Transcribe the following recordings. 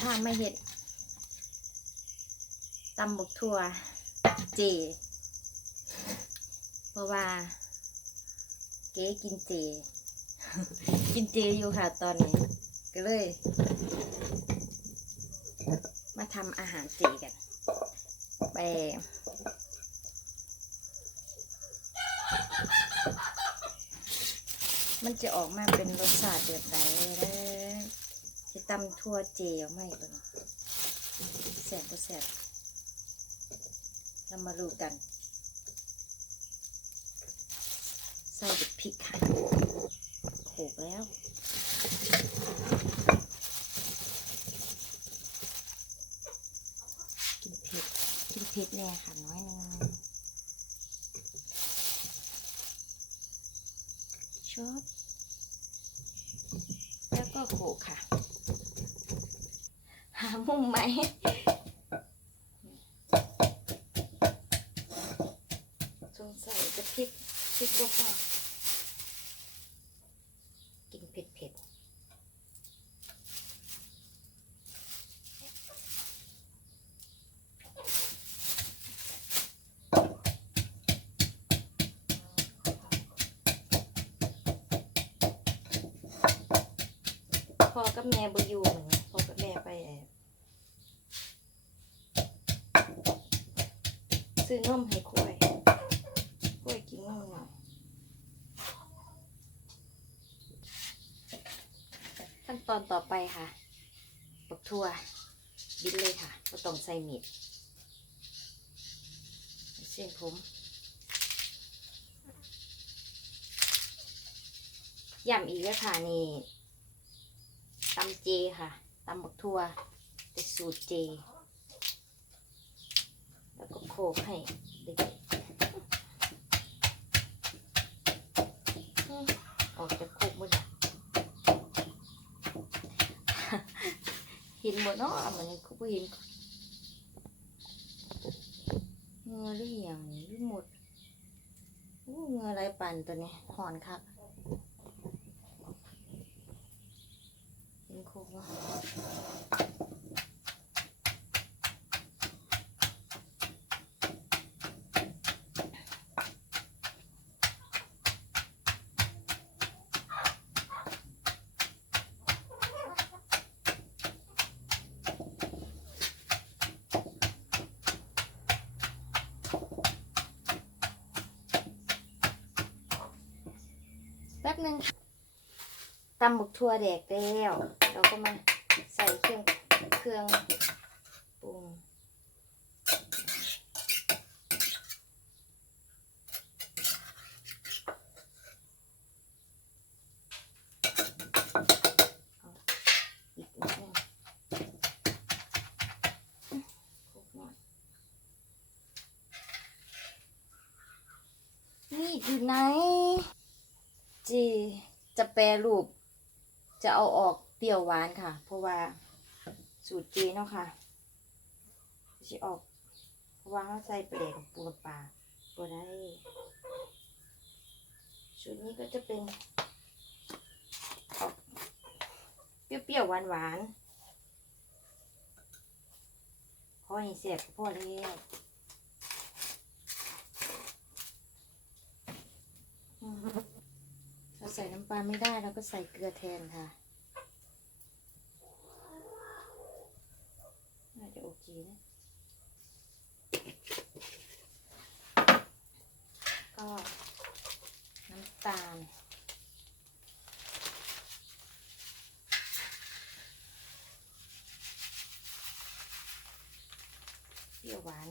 พาไม่เห็ดตำบกทั่วเจ เพราะว่า เก๋กินเจ กินเจอยู่ค่ะตอนนี้ ก็เลย มาทำอาหารเจกันไปมันจะออกมาเป็นรสชาติแบบไหนนะจะ ตำทั่วเจลไหมเบิ่งแสบก็แสบเรามาดูกัน ใส่เด็ดพริกค่ะโขลกแล้วกินเผ็ดกินเผ็ดแน่ค่ะน้อยนึงชอบแล้วก็โขลกค่ะ มุมไหมสงสัยจะพริกพริกบ่พอกินเผ็ดเผ็ดพ่อกับแม่บ่อยู่เหมือนกันพ่อกับแม่ไป ซื้อนมให้ควายควายกินนมหน่อยขั้นตอนต่อไปค่ะบักทั่วบิดเลยค่ะก็ต้องใส่มีดเส้นผมย่ำอีกแล้วค่ะนี่ตำเจค่ะตำบักทั่วเป็นสูตรเจ ก็โขลกให้เด็กออกจากโขลกหมดละเห็นหมดเนาะมันเขาก็เห็นเงือหรือยังหรือหมดอู้เงืออะไรปั่นตัวนี้หอนคักเห็นโคกว นึงค่ะตำบุกทั่วแดกแล้วเราก็มาใส่เครื่องเครื่องปรุงอีกนิดนึงคลุกหน่อยนี่อยู่ไหน จีจะแปรรูป จะเอาออกเปรี้ยวหวานค่ะ เพราะว่าสูตรจีเนาะค่ะจะออก เพราะว่าเขาใส่ปลาแดกปูปลาบ่ได้สูตรนี้ก็จะเป็นออกเปรี้ยวๆหวานพอให้เสียบพอแล้วอืม เราใส่น้ำ ปลาไม่ได้เราก็ใส่เกลือแทนค่ะ น่าจะโอเคนะ ก็น้ำตาลเปรี้ยวหวาน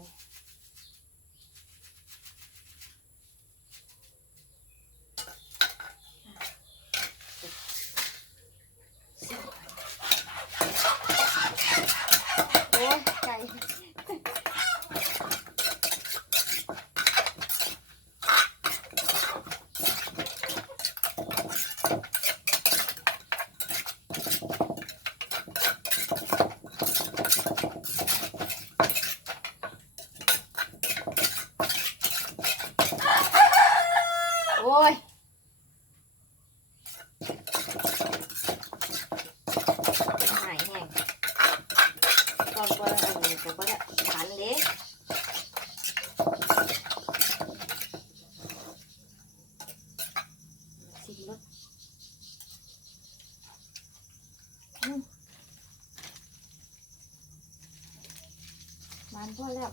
มันพอแล้ว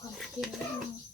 ก่อนกินนิดนึง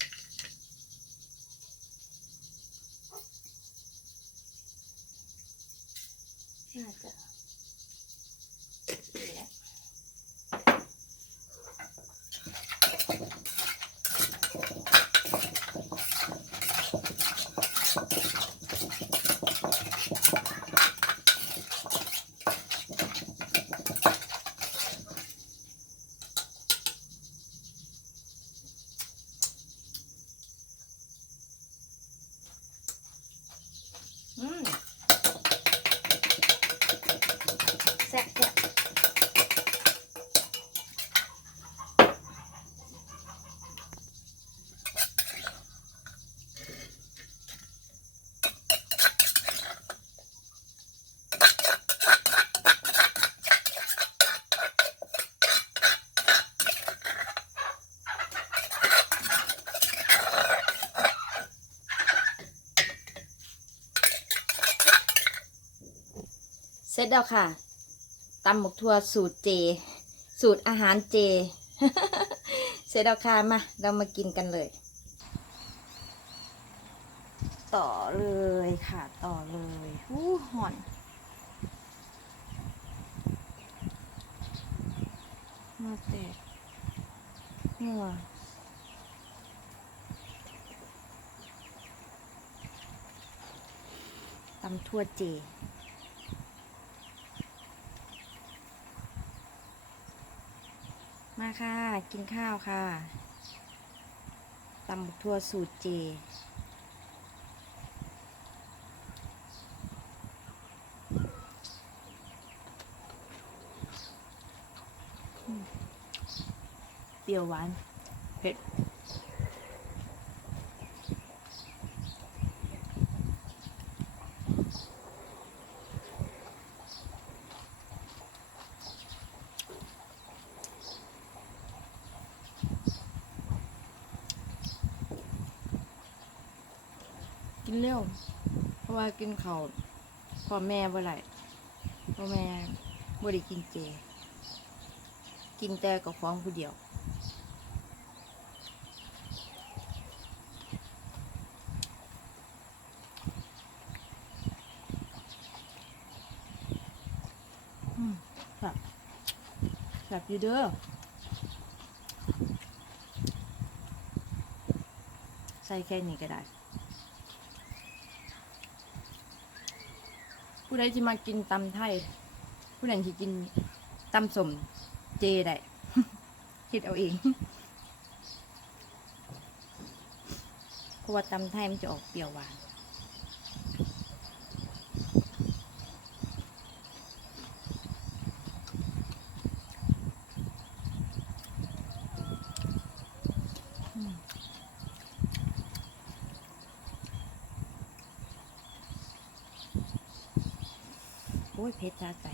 ร็จแล้วค่ะตำหมกทั่วสูตรเจ สูตรอาหารเจ เสร็จแล้วค่ะมา เรามากินกันเลย ต่อเลยค่ะต่อเลยอู้หอนมาแตกเหงื่อตำทั่วเจ มาค่ะ กินข้าวค่ะตำทั่วสูตรเจ เปรี้ยวหวาน เผ็ด กินเร็ว เพราะว่ากินเขาวพ่อแม่บ่ไรพ่อแม่บ่ได้กินเจ กินแต่กับฟ้องผู้เดียวอืมแบบแบบอยู่เด้อใส่แค่นี้ก็ได้ ผู้ใดที่มากินตำไทย ผู้ใดที่กินตำสมเจได้คิดเอาเองเพราะว่าตำไทยมันจะออกเปรี้ยวหวาน อ้ยเผ็ดจ้าใ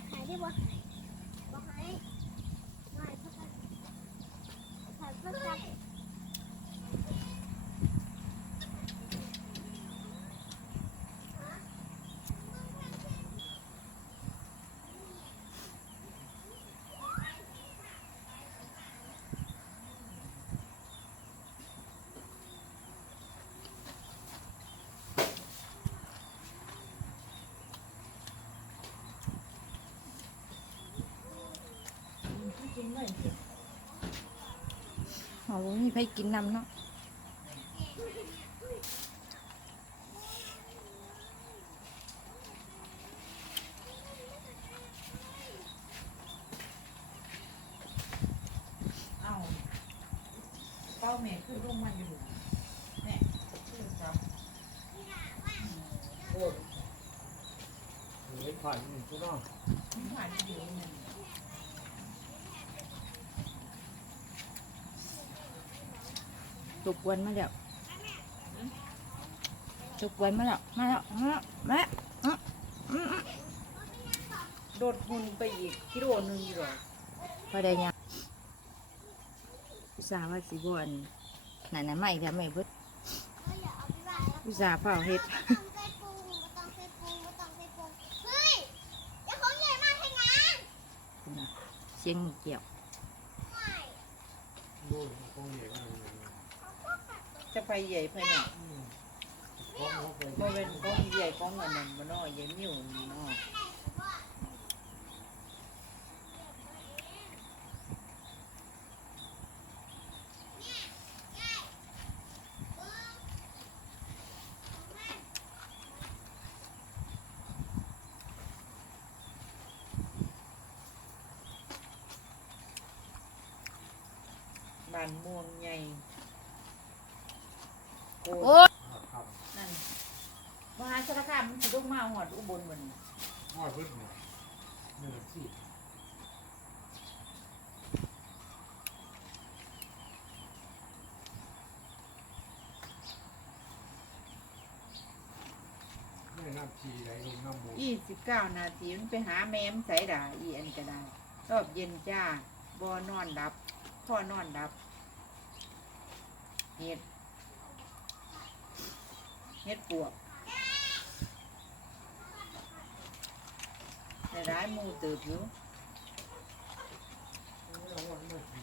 ข的不？ อ๋อบ่มีไผกินน้ำเนาะ เอ้าเป้าแม่ขึ้นลงมาอยู่แม่ขึ้นครับ โอ้ยเหลือผ่านหนึ่งชุดเนาะ ผ่านอยู่นี่ จุกวันมาแล้วจุกวันมาแล้วมาแล้วมาแล้วแม่โดดหุ่นไปอีกกิโลหนึงอยู่หรอพอได้ยังอุตส่าห์ว่าสิบ่อันนั่นน่ะไม่ค่ะไม่เบิดก็อย่าเอาไปว่าแล้วอุตส่าห์เฝ้าเฮ็ดต้องใส่ปรุงบ่ต้องใส่ปรุงบ่ต้องใส่ปรุงเฮ้ยอย่าของใหญ่มากให้งานคุณน่ะเสียงเกี่ยวไม่โอ้ยคงเหลืออยู่ จะไปใหญ่ไปหน่อยอืมพร้อมเขาไปบ่เป็นของใหญ่ของอันนั้นบ่น้อยใหญ่มิ้วนี่เนาะบ้านม่วงใหญ่ โกโอ้ยครับนั่นมหาสารคามมันสิลงมาหอดอุบลมันพ่อพึ่งเนี่ยหนึ่งสี่ไม่น้ำชีไหลลงน้ำมูยี่สิบเก้านาทีมันไปหาแม่มใส่ด่าอีอันก็ได้รอบเย็นจ้าบ่นอนดับ พ่อนอนดับ เห็ด เห็ดปวกในร้ายมูเติบอยู่เอาวันมาที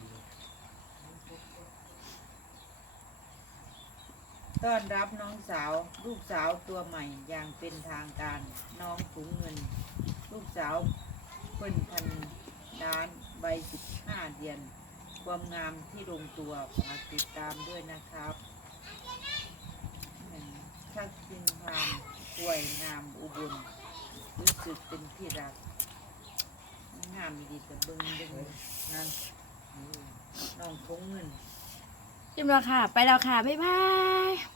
ต้อนรับน้องสาว ลูกสาวตัวใหม่อย่างเป็นทางการน้องถุงเงิน ลูกสาวเพิ่นพันล้านใบสิบห้าเดือน ความงามที่ลงตัวฝากติดตามด้วยนะครับ ชักจินพามป่วยงามอุบลรู้สึกเป็นที่รักงามดีแต่เบิ้งเบิ้งนั่นน้องคงเงิน จิ้มแล้วค่ะ ไปแล้วค่ะ บ๊ายบาย